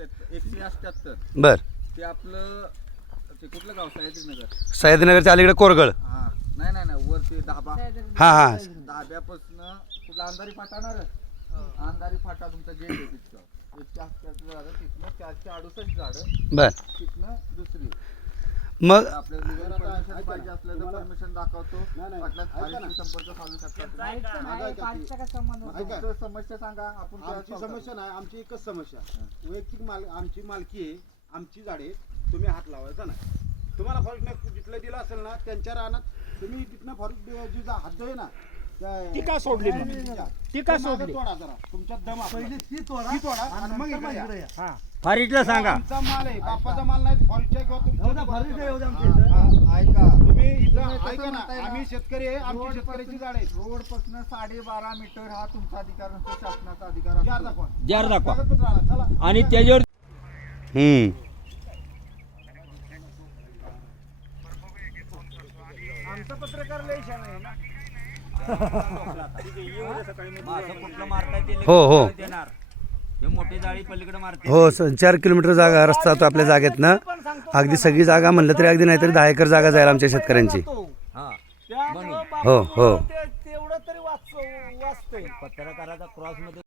188 बर. ते आपलं ते कुठलं गाव सह्याद्रीनगर. सह्याद्रीनगरच्या अलीकडे कोरगळ. हा नाही वरती धाबा. हां हां. धाब्यापासून कुठला अंधारी फाटा ना रे. अंधारी फाटा तुमचा गेट आहे तिथं 188 झाडं तिथनं 468 झाडं. बर. तिथनं दुसरी. मग आपल्याला लिगल परमिशन पाहिजे असलं तर परमिशन दाखवतो. वाटल्यास फारेस्टशी संपर्क साधू शकता. तुमचं समस्या सांगा. आपण आमची समस्या नाही, आमची एकच समस्या वैयक्तिक आमची मालकी आहे, आमची झाडे तुम्ही हात लावायचा नाही. तुम्हाला फॉरेस्ट जिथलं दिलं असेल ना त्यांच्या रानात तुम्ही तिथनं फॉरेस्ट जी हद्द आहे ना ती का सोडली, ती का सोडली तोडा जरा तुमच्या दम पहिली ती तोडा आणि मग इकडे या. फॉरेस्टला सांगा आमचा माल आहे, बापाचा माल नाही. फॉरेस्टच्या किंवा ऐका तुम्ही इथं ऐका ना, आम्ही शेतकरी आहे, आमची शेतकऱ्याची झाड आहे. रोड पासून 12.5 मीटर हा तुमचा अधिकार नसतो, शासनाचा अधिकार असतो. जार दाखवा कागदपत्र आणा, चला. आणि त्याच्यावर आमचा पत्रकार लय शाणा आहे ना. हो हो देणार हे मोठी जाळी पलीकडे मारते. हो 4 किलोमीटर जागा रस्ता जातो आपल्या जागेतनं. अगदी सगळी जागा म्हणलं तरी अगदी नाहीतरी 10 एकर जागा जाईल आमच्या शेतकऱ्यांची. हो हो पत्रकाराचा क्रॉस मध्ये